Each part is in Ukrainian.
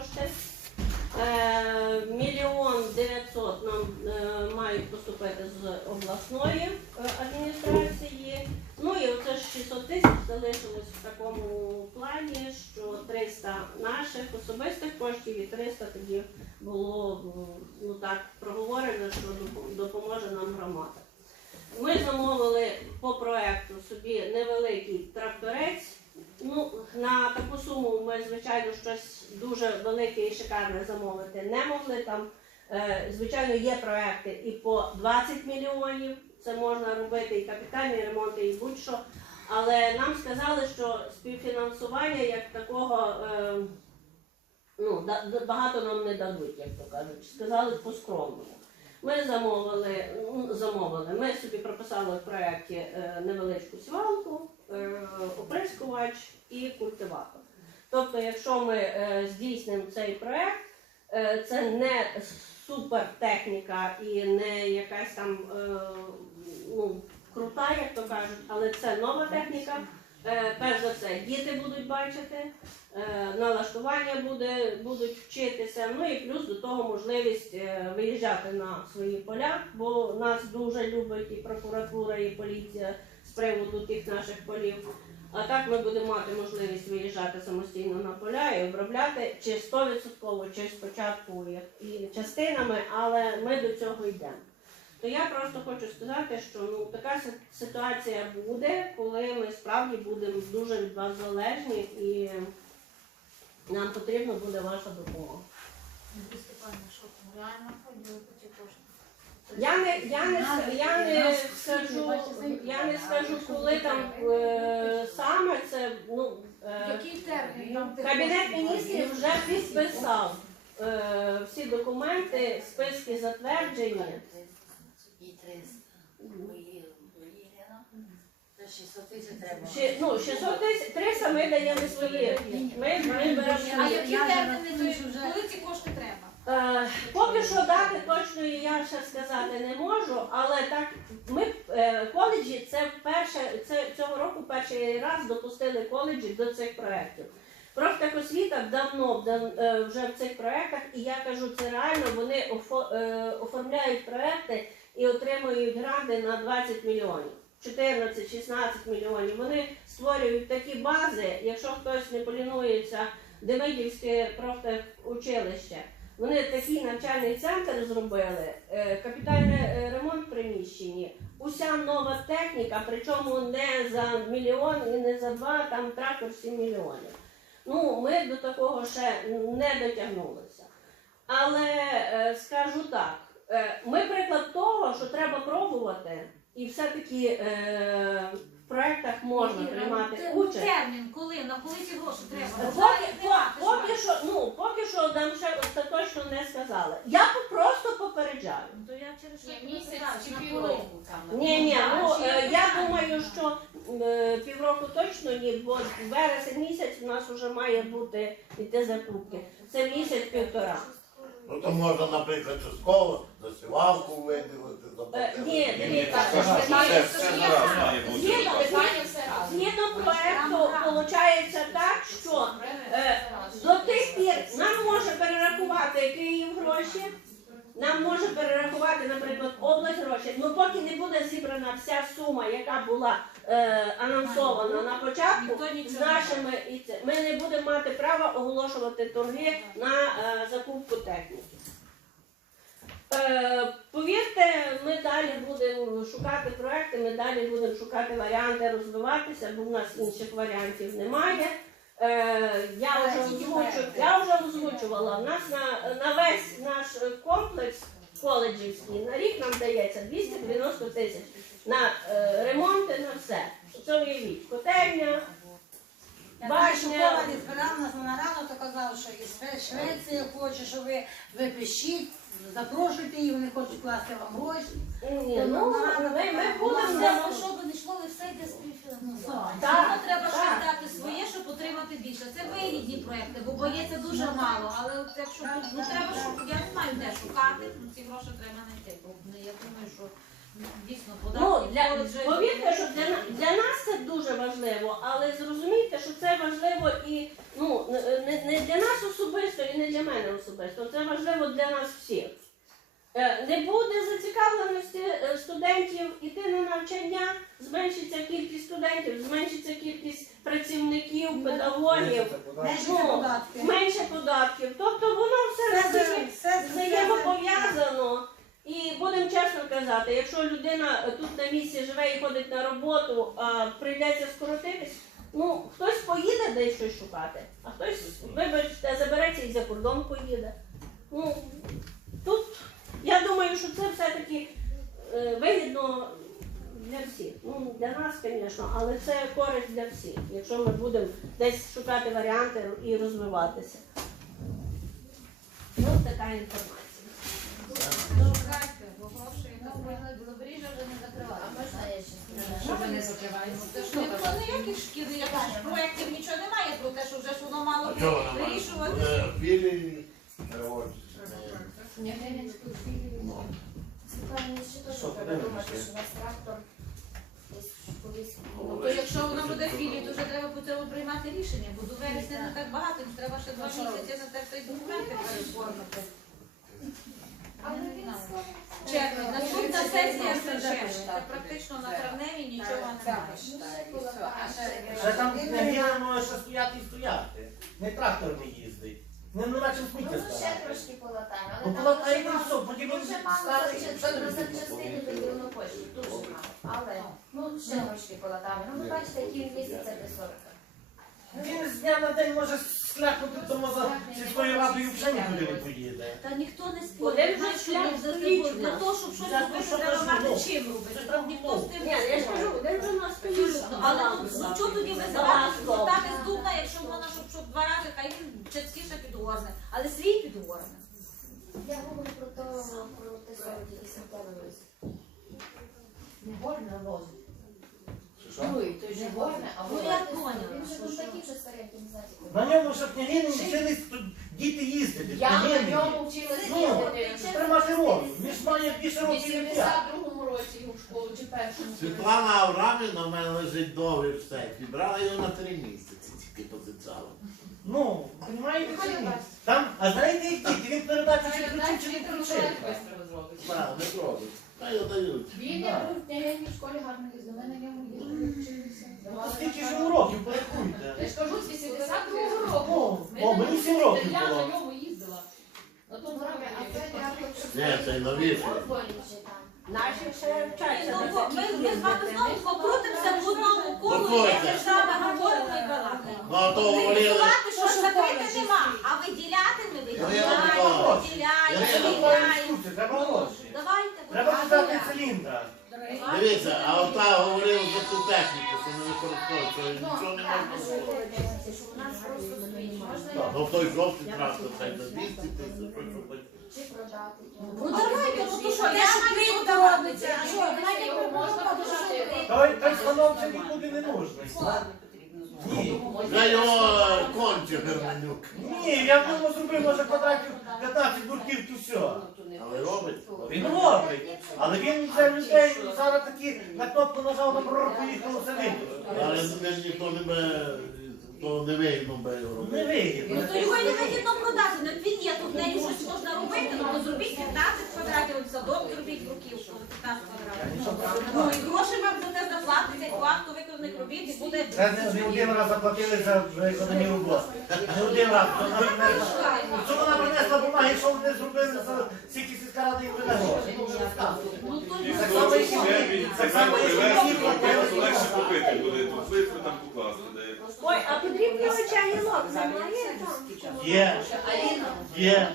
кошти. Е, Мільйон дев'ятсот нам е, мають поступити з обласної е, адміністрації. Ну і оце ж 600 тисяч залишилось в такому плані, що 300 наших особистих коштів і 300 тоді було ну так проговорено, що допоможе нам громада. Ми замовили по проекту собі невеликий тракторець. Ну, на таку суму ми, звичайно, щось дуже велике і шикарне замовити не могли. Там, е, звичайно, є проекти і по 20 мільйонів. Це можна робити і капітальні ремонти, і будь-що. Але нам сказали, що співфінансування як такого е, ну, багато нам не дадуть, як то кажуть. Сказали по-скромному. Ми замовили, ну, замовили. Ми собі прописали в проєкті е, невеличку сівалку, е, оприскувач і культиватор. Тобто, якщо ми е, здійснимо цей проєкт, це не супертехніка і не якась там ну, крута, як то кажуть, але це нова техніка. Е, перш за все, діти будуть бачити, е, налаштування буде, будуть вчитися. Ну і плюс до того можливість е, виїжджати на свої поля, бо нас дуже любить і прокуратура, і поліція з приводу тих наших полів. А так ми будемо мати можливість виїжджати самостійно на поля і обробляти чи 100%, чи спочатку і частинами, але ми до цього йдемо. То я просто хочу сказати, що ну така ситуація буде, коли ми справді будемо дуже від вас залежні і нам потрібна буде ваша допомога. Кошти? Я не, я не, я не скажу, я не скажу, коли там е, саме це ну е, Кабінет міністрів вже підписав е, всі документи, списки затверджені. Ще, ну, 600 тисяч, 300 ми даємо свої. Ми, ми беремо А які терміни, коли ці кошти треба? Е, поки що дати точної я ще сказати не можу, але так ми е, коледжі це вперше це цього року перший раз допустили коледжі до цих проєктів. Профтехосвіта давно да- е, вже в цих проєктах, і я кажу, це реально вони офо- е, оформляють проєкти і отримують гранти на 20 мільйонів. 14-16 мільйонів. Вони створюють такі бази, якщо хтось не полінується, Демидівське профтехучилище. Вони такий навчальний центр зробили, е, капітальний е, ремонт приміщенні, уся нова техніка, причому не за мільйон і не за два, там трактор 7 мільйонів. Ну, ми до такого ще не дотягнулися. Але е, скажу так, ми приклад того, що треба пробувати, і все-таки е, в проєктах можна приймати те- участь. Термін, коли, на коли ці гроші треба? Поки, по- поки що, ну, поки що нам ще остаточно не сказали. Я просто попереджаю. Ну, То я через що Ні, місяць питаю, чи на півроку там. Ні, ні, ну е, я думаю, що е, півроку точно ні, бо вересень місяць у нас вже має бути іти закупки. Це місяць-півтора. Ну то можна, наприклад, частково засівалку виділити, Е, заплатити. Ні, дивіться, Це ж все, все зараз. Згідно- Питання все разом. згідно проекту виходить так, що е, до тих пір нам може перерахувати Київ гроші, нам може перерахувати, наприклад, область гроші. Ну поки не буде зібрана вся сума, яка була е, анонсована на початку, з нашими і це ми не будемо мати права оголошувати торги на е, закупку техніки. Е, повірте, ми далі будемо шукати проекти, ми далі будемо шукати варіанти розвиватися, бо в нас інших варіантів немає. Е, я, вже озвучу, я вже озвучувала, в нас на, на весь наш комплекс коледжівський на рік нам дається 290 тисяч на е, ремонти, на все. Це уявіть, котельня, башня. Кола не збирав нас на рано то казав, що із Швеції хоче, що ви, ви пишіть, запрошуйте їх, вони хочуть класти вам гроші. Ні, ну, ми, ми будемо Це, демо- що не йшло, але все йде співфінансування. Так, Тому треба так. щось дати своє, щоб отримати більше. Це вигідні проекти, бо боється дуже мало. Але от якщо ну треба шукати, я не знаю де шукати, ну ці гроші треба знайти. Бо ну, я думаю, що дійсно Ну, податки. для, входять вже- повірте, що для, на- для нас це дуже важливо, але зрозумійте, що це важливо і ну, не, не для нас особисто і не для мене особисто. Це важливо для нас всіх. Е, Не буде зацікавленості е, студентів іти на навчання, зменшиться кількість студентів, зменшиться кількість працівників, педагогів, Менше Ну, менше податків. Тобто воно все взаємопов'язано. І будемо чесно казати, якщо людина тут на місці живе і ходить на роботу, а прийдеться скоротитись, ну хтось поїде десь щось шукати, а хтось, вибачте, забереться і за кордон поїде. Ну тут я думаю, що це все-таки е, вигідно для всіх. Ну для нас, звісно, але це користь для всіх, якщо ми будемо десь шукати варіанти і розвиватися. Ну, така інформація. Грошей Ну, не вже не? Що ви не закриваєте? Це ж ніхто ніяких шкіл, яких проєктів нічого немає про те, що вже ж воно мало вирішувати. має? Філії переводять. Ні, Гринівську філію. Світлана, ще теж треба думати, що у нас трактор десь колись. Ну, то якщо воно буде філії, то вже треба цьому приймати рішення, бо до вересня не так багато, їм треба ще два місяці на те цей документи переформити. Червень, наступна сесія це червень. Це практично на травневі нічого немає. Ще там не гірно, що стояти і стояти. Не трактор не їздить. Не нема чим Ну, ще трошки полатаємо, Ну, але полатаємо там і все, потім він дуже мало старий, за- вже не за буде. частини коштів, дуже мало. Але, ну, ще трошки полатаємо. Ну, ви бачите, які місяця при 40. Він з дня на день може скляхнути тому за сільською радою вже нікуди не поїде. Та ніхто не Один спорить, же Знаєш, шлях для стоїть для того, щоб щось За робити, що треба ж мати ну? чим робити. Там Ніхто з тим Ні, не я ж кажу, один же у нас стоїть. Але ну, що тоді визивати, звертати з Дубна, якщо можна, щоб, щоб два рази, хай він частіше підгорне, але свій підгорне. Я говорю про то, про те, що тільки сміттєвий вивіз. Не горне возить. Що? Же горне, а Ну, я поняла. Він же що? На ньому, щоб княгині вчились тут діти їздити. Я на ньому вчилась Ну, їздити. Тримати роль. Він ж має більше В років як я. 82-му році в школу чи першому. Світлана Аврамівна в мене лежить довгий в сейфі. Брала його на три місяці, тільки позичала. Ну, розумієте чи ні? Там, а знаєте, як діти, він передачу чи включив, чи не включив. Так, не пробуй. Та його дають. Він як був в княгині в школі гарно їздив, ми на ньому їздили, Скільки ж на- йому років, порахуйте. Я ж кажу, з 82-го року. Ну, о, мені сім років Я на ньому їздила. На тому Добре, а це я хочу... Ні, це новіше. Наші ще вчаться. ну, на Ми, ми з вами знову покрутимося в одному колу, Послухайте. де держава говоримо і балакаємо. Ну, а то говорили. Що закрити нема, а виділяти ми Ірина виділяємо, Миколаївна. виділяємо, Ірина виділяємо. Треба гроші. Давайте, будь Треба ласка. купити циліндра. Дивіться, а ота говорила за ту техніку, що не використовується, це нічого не можна що було. ви що у нас просто стоїть. Можна Так, Ну той жовтий трактор, хай за 200 тисяч, що щоб чи продати. Ну давайте, ну то що, де я ж подати, робиться? Що, що, давайте можна подати? Той, станок нікуди не нужний. Ні. Для його конче Германюк. Ні, я в ньому зробив, може, квадратів 15 бурків, то все. Але робить. Він робить. Але він вже людей зараз такі на кнопку нажав на пророк, поїхало все. Але ж ніхто не би, то не вигідно би його Не вигідно. Ну то його й не вигідно продати. Ну він є, тут нею щось можна робити, ну то зробіть 15 квадратів, от садок зробіть бруківку, 15 квадратів. Ну і гроші вам за те заплатите, по акту виконаних робіт і буде. Це не не один раз заплатили за економію роботи. Не один раз. То вона принесла- Що вона принесла бумаги, що вони зробили за скільки сільська рада їм гроші? Ну. Ну то І Так само, як і він Так само, як і платили. легше купити буде, тут плитку там покласти. де. Ой, а потрібні очані лок немає там? Є, є.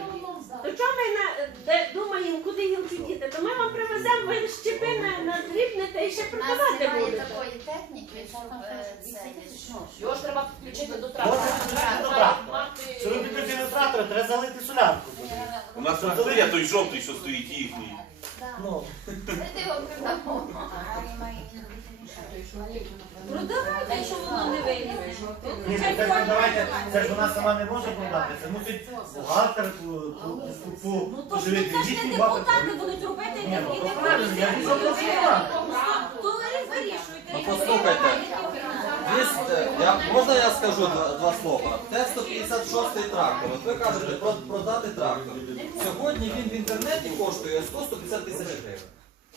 То чому ми на, де думаємо, куди їм підійти? То ми вам привеземо, ви щепи на, на дрібнете і ще продавати будете. такої техніки, щоб е, це... його ж треба включити до Може, трактора. включити до Треба трактора. Щоб ви підключили трактора, треба залити солярку. У нас трактор є той жовтий, що стоїть їхній. Ну, ти його придамо. Продавайте, якщо воно не вийде. Ні, це ж давайте, це ж вона сама не може продати, це мусить бухгалтер Ну то ж ну, поживити. не бухгалтер. депутати будуть робити, Ні, ну, то правильно, я не запрошую. То ви вирішуйте. Ну, послухайте. Є, я, можна я скажу два, два слова? Т-156 трактор. От ви кажете про, продати трактор. Сьогодні він в інтернеті коштує 100-150 тисяч гривень.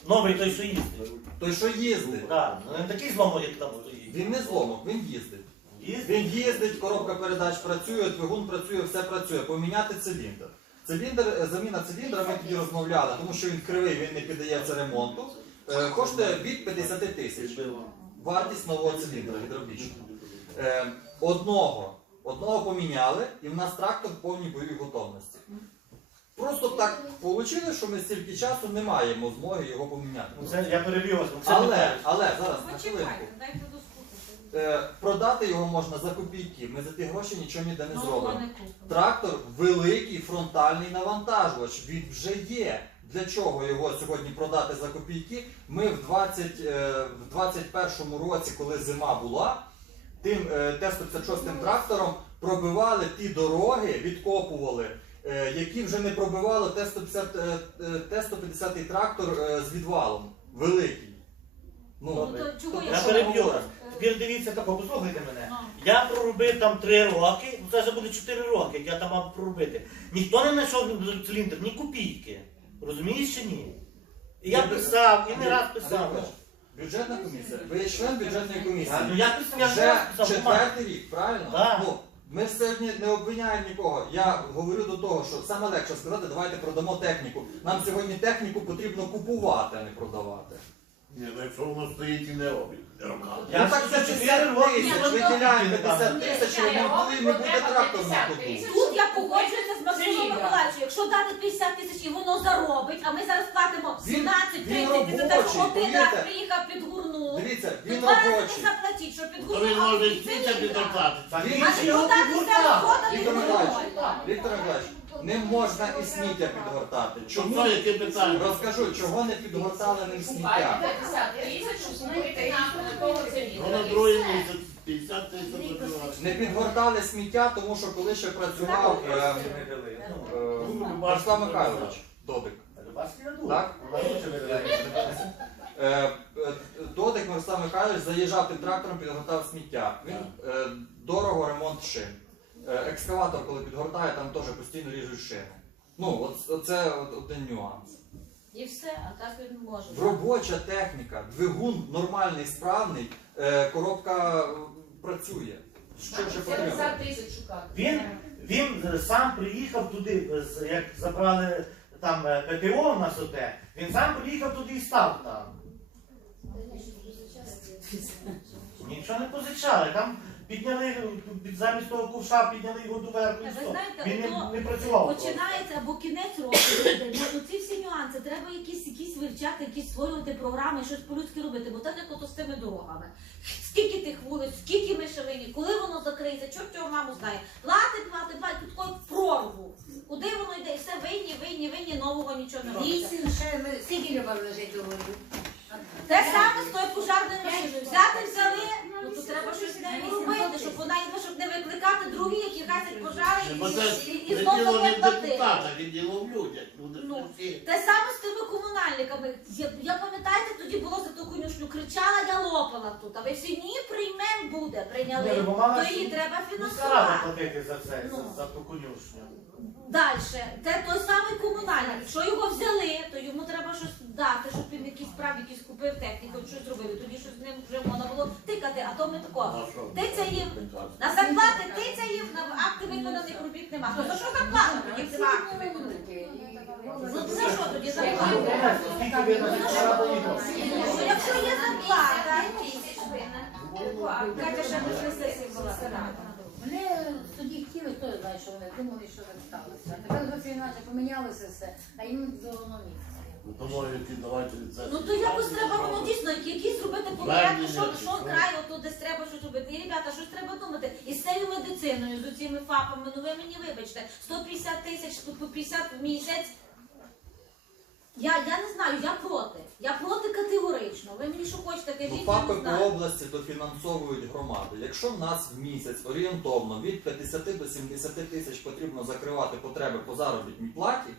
Новий той, що їздить. Той, що їздить, Так, ну не такий зломок, як там то їздить. він не зломок, він їздить. Їздить? Він їздить, коробка передач працює, двигун працює, все працює. Поміняти циліндр. Циліндр, е, заміна циліндра, ми тоді розмовляли, тому що він кривий, він не піддається ремонту. Е, Коштує від 50 тисяч. Вартість нового циліндра гідравлічного. Е, одного, одного поміняли, і в нас трактор в повній бойовій готовності. Просто так вийшло, що ми стільки часу не маємо змоги його поміняти. Ну, це, я перебив вас. Максим Але, Миколаївич. але зараз на хвилинку. Почекайте, дайте дослухати. Е, продати його можна за копійки. Ми за ті гроші нічого ніде не Ну, зробимо. Трактор великий фронтальний навантажувач. Він вже є. Для чого його сьогодні продати за копійки? Ми в 20, е, в 21 році, коли зима була, тим е, Т-156 трактором пробивали ті дороги, відкопували, які вже не пробивали Т-150, е, е, Т-150 трактор е, з відвалом. Великий. Ну, Ну, то Я переб'ю вас. Тепер дивіться тако, послухайте мене. Ну. Я проробив там 3 роки, ну це вже буде 4 роки, як я там мав проробити. Ніхто не знайшов циліндр, ні копійки. Розумієш чи ні? І я писав, і не раз писав. Бюджетна комісія. Ви є член бюджетної комісії. А, Ну я писав, я Вже писав. четвертий рік, правильно? Так. Ми сьогодні не обвиняємо нікого. Я говорю до того, що саме легше сказати, давайте продамо техніку. Нам сьогодні техніку потрібно купувати, а не продавати. Ні, ну якщо воно стоїть і не робить. роками. Я ну так за чотири 50 роки ну, ну, 50 ну, тисяч, і не буде, трактор на ходу. Тут я погоджуюся з Максимом Миколаївичем. Якщо дати 50 тисяч і воно заробить, а ми зараз платимо Він- 17-30 він за те, що робочий, один раз повірте. приїхав підгорнув. Дивіться, Ви він два рази не робочий. заплатіть, що То він а може і це підоплатити. А він ти його все розходили Віктор Миколаївич. Віктор Миколаївич, не можна і сміття підгортати. Чому? Чому яке питання? Розкажу, чого не підгортали ним сміття. Ну другий місяць 50 тисяч забивати. Не підгортали сміття, тому що коли ще працював е, е, Борислав Михайлович Додик. Так? Е, е, Додик Мирослав Михайлович заїжджав тим трактором, підгортав сміття. Він е, дорого ремонт шин. Е, екскаватор, коли підгортає, там теж постійно ріжуть шини. Ну, от, це один нюанс. І все, а так він може. Робоча техніка, двигун нормальний, справний, е, коробка е, працює. Що ще потрібно? Він, він сам приїхав туди, як забрали там ПТО в нас оте, він сам приїхав туди і став там. Нічого не позичали. Там підняли під- замість того ковша, підняли його доверху і Ви все. знаєте, Він не, ото не працював. Починається або кінець року, буде. ну ці всі нюанси, треба якісь якісь вивчати, якісь створювати програми, щось по-людськи робити, бо так як ото з тими дорогами. Скільки тих вулиць, скільки мишелині, коли воно закриється, чорт його маму знає. Платить, платить, платить, тут такою прорву. Куди воно йде? І все винні, винні, винні, нового нічого не робиться. Вісім ще ми- скільки люба лежить у воді? Те саме з тою пожарною машиною. Взяти взяли, ну то треба щось з нею робити, щоб вона йде, щоб не викликати другі, які гасять пожари Бо і, і, і знову не платити. Ну. Те саме з тими комунальниками. Я, я пам'ятаєте, тоді було за ту конюшню, кричала, я лопала тут. А ви всі ні, приймем буде. Прийняли. Ні, мала То її ж- треба Міська рада фінансувати. платити за це, Ну. за, за ту конюшню. Далі, те той самий комунальник. Якщо його взяли, то йому треба щось дати, щоб він якийсь прав, якийсь купив техніку, щось зробили. Тоді щось з ним вже можна було тикати, а то ми такого. Тиця їм. На зарплати тиця їм, на акти виконаних робіт нема. То за що зарплата? Тоді нема акти виконаних. Ну це що тоді на? Ну, Якщо є зарплата, Катя ще не сесії була. Вони тоді хотіли, хто знає, що вони думали, що так сталося. Тепер зовсім інакше помінялося все, а їм до місце. Ну, Тому які давайте це. Ну то якось треба воно дійсно якісь робити порядки, що, що край, ото десь треба щось робити. І ребята, щось треба думати. І з цією медициною, з цими фапами, ну ви мені вибачте, 150 тисяч, тут по 50 в місяць. Я, я не знаю, я проти. Я проти категорично. Ви мені що хочете, Ну, кажіть, я ФАПи не по знаю. області дофінансовують громади. Якщо в нас в місяць орієнтовно від 50 до 70 тисяч потрібно закривати потреби по заробітній платі,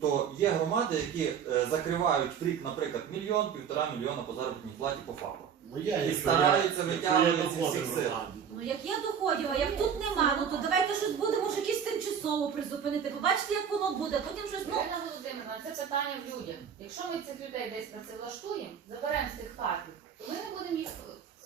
то є громади, які е, закривають в рік, наприклад, мільйон, півтора мільйона по заробітній платі по ФАПу. Ну, я, І стараються витягувати зі всіх сил. Ну як є доходів, а як тут нема, ну то давайте щось будемо ж якісь тимчасово призупинити. Побачите, як воно буде, потім щось ну. Ірина Володимирівна, це питання в людях. Якщо ми цих людей десь працевлаштуємо, заберемо з тих фактів, то ми не будемо їх.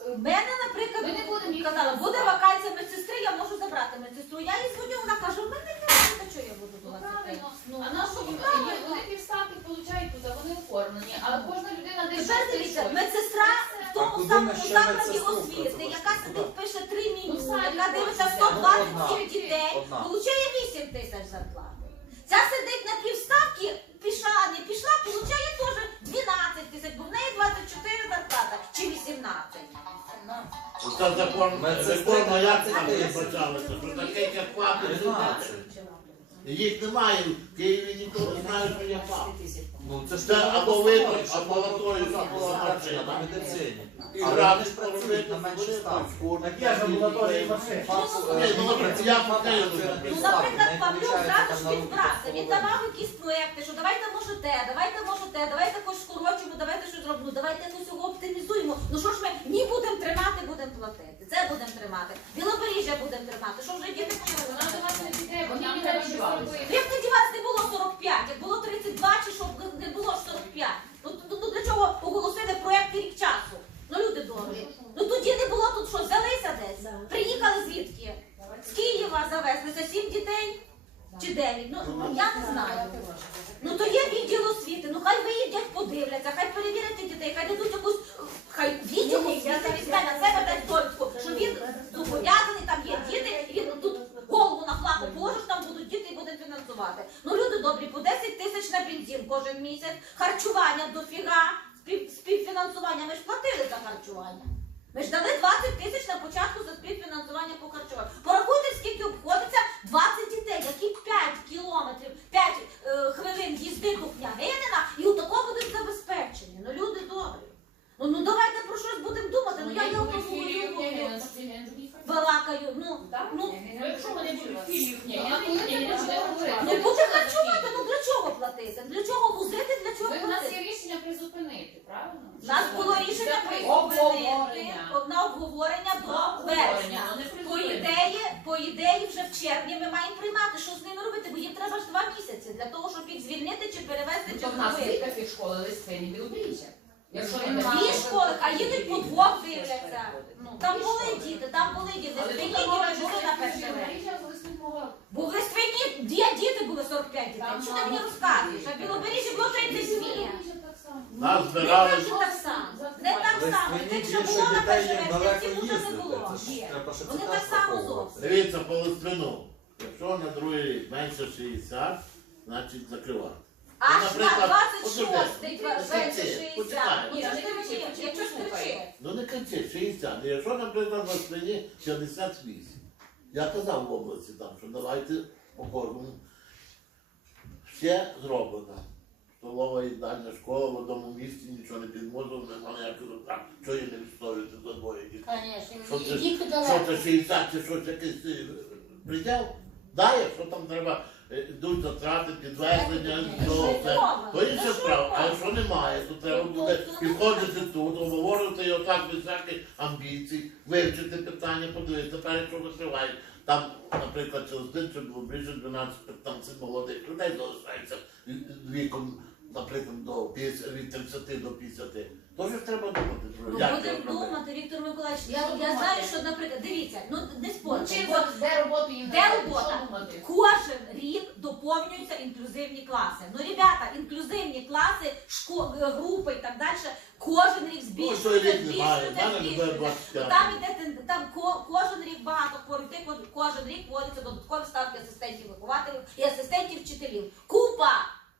В мене, наприклад, Ми не будемо їх казала, буде вакансія медсестри, я можу забрати медсестру. Я їй дзвоню, вона каже, в мене немає, та що я буду Ну, була правильно. Ну, А нашу ну, їм правильно. є- вони півставки получають туди, вони оформлені, але кожна людина десь Тепер щось дивіться, медсестра в А тому куди самому ми ще закладі медсестру освіти, яка сидить, пише три меню, Ну, самі яка дивиться хочете. 127 Одна. дітей, Одна. получає 8 тисяч зарплати. Ця сидить на півставки, пішла, не пішла, получає теж 12 Це закон, реформа як 13 там почалася, про таке як папи 13. Їх немає, в Києві ніхто не знає, що я папа. Ну це або щоб або прописано або латорію. І Але грати ж працюють на менші ставки. Так я ж амбулаторії машин. Ну, наприклад, працює на Ну, півставки, наприклад, Павлюк зразу ж на він давав якісь проекти, що давайте може те, давайте може те, давайте якось скорочимо, давайте щось зробимо, давайте якось його оптимізуємо. Ну що ж ми ні будемо тримати, будемо платити. Це будемо тримати. Білобережжя будемо тримати. Що вже діти щось Як тоді вас не було 45, як було 32 чи що не було 45. Ну, ну, ну для чого оголосили проект рік часу? Ну люди добрі. Ну тоді не було тут що, взялися десь? Приїхали звідки? З Києва завезлися сім дітей чи дев'ять? Ну я не знаю. Ну то є відділ освіти, ну хай виїдять, подивляться, хай перевірять тих дітей, хай дадуть якусь, хай відділ освіти візьме на себе дасть довідку, що він зобов'язаний, там є діти, і він тут голову на флагу положиш, там будуть діти і будемо фінансувати. Ну люди добрі, по 10 тисяч на бензин кожен місяць, харчування дофіга, спів, співфінансування, ми ж платили за харчування. Ми ж дали 20 тисяч на початку за співфінансування по харчуванню. Порахуйте, скільки обходиться 20 дітей, які 5 кілометрів, 5 е, хвилин їзди до княгинина, і у такого будуть забезпечені. Ну люди добрі. Ну, ну давайте про щось будемо думати. Ну я його говорю, балакаю. Ну, Так? ну, Ну, якщо вони будуть філію княгиня, княгиня буде говорити. ну буде харчувати, ну для чого платити? Для чого возити, для чого Ви в нас є платити? рішення призупинити, правильно? У нас було рішення призупинити Обговорення. на обговорення до Обговорення, вересня. але не По призупинити. ідеї, по ідеї, вже в червні ми маємо приймати, що з ними робити, бо їм треба ж два місяці для того, щоб їх звільнити чи перевезти, чи То в нас зробити. кілька цих школи листині білобріжжя. Якщо не Дві школи, а їдуть по двох дивляться. Ну, там були діти, там були діти. Але Свині тут мова, діти що були це на перший день. білобріжжя, з лисних мова. Бо в Листвині дві діти були 45 дітей. Там Що ти мені розказуєш? А в Білобережжі було 37. Білобріжжя так само. Нас збирали. так, що так само. Не так само. Тих, що було на цих уже не було. Вони так само зовсім. Дивіться по листвину. Якщо на другий рік менше 60, значить закривати. Аж Ну, на 26 менше 60. почекай. Ну, ж ти кричиш? Якщо ж кричиш? Ну не кричи, 60. Якщо, наприклад, на спині 58. Я казав в області там, що давайте по кожному. Все зроблено. Столова їдальня, школа в одному місці, нічого не підможу, немає ніякого там, що її не відстоювати за двоє дітей. Що Конечно, це, і діти що далеко. це 60 чи що це якийсь е, приділ? Дає, що там треба йдуть затрати, підвезення, Ну, що це, то інша Ну, справа. А що якщо немає, то треба Ну, буде підходити тут, обговорювати його так без всяких амбіцій, вивчити питання, подивитися, тепер якщо висривають. Там, наприклад, через день чи було більше 12-15 молодих людей залишається віком, наприклад, до 50, від 30 до 50. Тож треба думати, Ну, будемо робити. думати, Віктор Миколаївич. Я, Що я думати? знаю, що, наприклад, дивіться, ну не Ну, спорте. чим де роботу їм Де робота? Що думати? Кожен рік доповнюються інклюзивні класи. Ну, ребята, інклюзивні класи, шко- е, групи і так далі, кожен рік Ну, збільшується, що рік немає, збільшується, мене буде збільшується. 25. Там іде тен- там ко- кожен рік багато хворих, ко- кожен рік вводяться додаткові ставки асистентів вихователів і асистентів вчителів. Купа!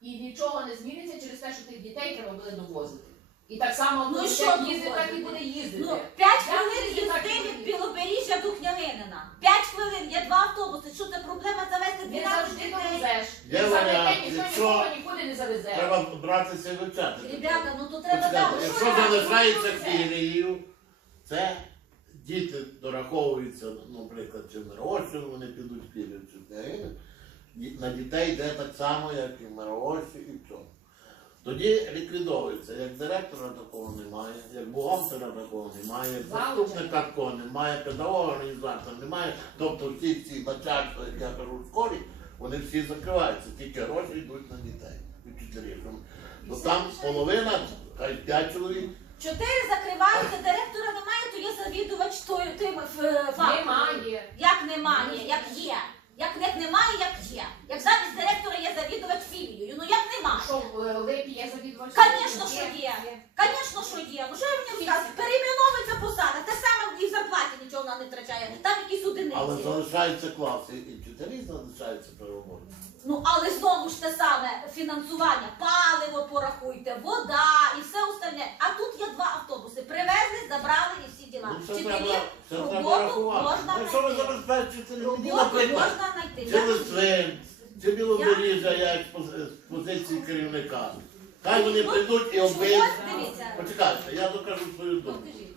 І нічого не зміниться через те, що тих дітей треба буде довозити. І так само Ну, що як їздить, так і буде їздити. Ну, 5 Як хвилин їздити, так і їзди від Білобережжя до Княгинина. 5 хвилин, є два автобуси. Що це проблема завести Не 12 завжди дітей? довезеш. Є варіант, ніхто якщо нікого нікуди не завезе. треба братися і вивчати. Ребята, ну то треба Почекайте, дати. Якщо залишається філією, це діти дораховуються, ну, наприклад, чи в Мирогощину вони підуть в філію, чи де. Ді- На дітей йде так само, як і в Мирогощі, і в цьому. Тоді ліквідовується. Як директора такого немає, як бухгалтера такого немає, як заступника такого немає, педагога організатора немає. Тобто всі ці начальства, які я кажу в школі, вони всі закриваються, тільки гроші йдуть на дітей, вчителів. Бо там половина, хай п'ять чоловік, Чотири закриваються, директора немає, то є завідувач тою тим е. Немає. Як немає, як є. Як як немає, як є. Як замість директора є завідувач філією. Ну як нема. Що в липі є завідувач? Звісно, що є. Звісно, що є. Ну що я мені розказую? Перейменовується посада. Те саме і в зарплаті нічого вона не втрачає. Там якісь одиниці. але залишаються класи, і вчителі залишаються при роботі. Ну але знову ж те саме фінансування, паливо порахуйте, вода і все остальне. А тут є два автобуси. Привезли, забрали і всі діла. Ну, Вчителів треба, роботу рахувати. можна Ну, Якщо ви знайти. забезпечуєте мені, Роботу наприклад, можна знайти. чи Я- чи Білобережжя, як з позиції керівника. Хай вони Ну, прийдуть і обидва. дивіться. Почекайте, я докажу свою Ну, думку. кажіть.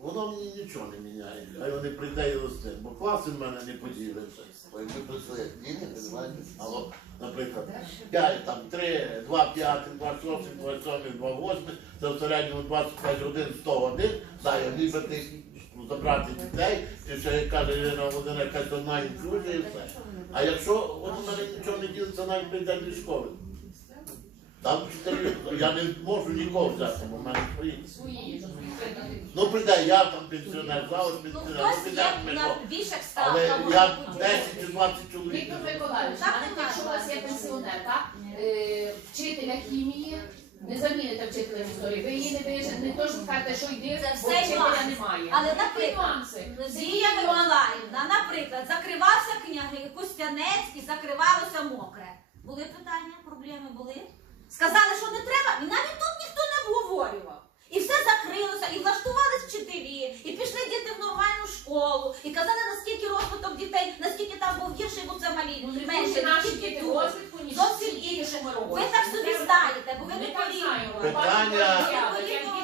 Воно мені нічого не міняє. Хай вони прийде і Лисвин, бо класи в мене не поділяться. Бо якби прийшли, ні, не розумієте? Алло, наприклад, 5, там 3, 2, 5, 2, 6, 2, 7, 2, 8, це в середньому 25 годин, 100 годин, да, я забрати дітей, чи ще як каже Ірина Володимирівна, якась одна інклюзія і все. А якщо от у мене нічого не ділиться навіть прийде до школи. Там вчителі, я не можу нікого взяти, бо в мене свої. Свої. Ну прийде я там пенсіонер, зараз Ну пенсіонер, ну хтось піде Дмитро. став. Але я може 10 чи 20 чоловік. Віктор Миколаївич, Так навіть не якщо у вас є пенсіонер, так? Е, вчителя хімії, не заміните вчителя історії. Ви її не виїжджаєте, не то, що скажете, що йди, Це бо все вчителя нюанси. немає. Але, наприклад, нюанси. Миколаївна, наприклад, закривався княги Костянець і закривалося мокре. Були питання, проблеми були? Сказали, що не треба, і навіть тут ніхто не обговорював. І все закрилося, і влаштувались вчителі, і пішли діти в нормальну школу, і казали, наскільки розвиток дітей, наскільки там був гірший, бо це малі, Ну, менше, наші діти тут. розвитку, ніж Зовсім робимо. Ви так собі знаєте, бо ви не порівнювали. Питання-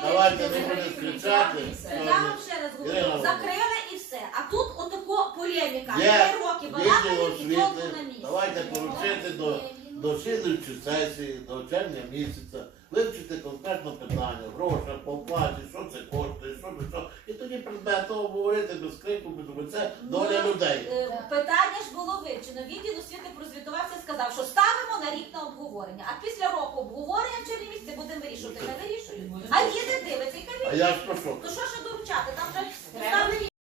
Давайте не будемо кричати. Я вам ще раз говорю, закрили і все. А тут отако полеміка. Є Три роки балакають і толку на місці. Давайте поручити до, до слідуючої сесії, до червня місяця, вивчити конкретно питання, гроші, по оплаті, що це коштує, що це що. І тоді предметно обговорити без крику, бо це доля Ну, людей. Е, Питання ж було вивчено. Відділ освіти прозвітувався, сказав, що ставимо на рік на обговорення. А після року обговорення в червні місяці будемо вирішувати. Хай вирішують. А їде дивиться, і А я ж про що? То що ще доручати? Там вже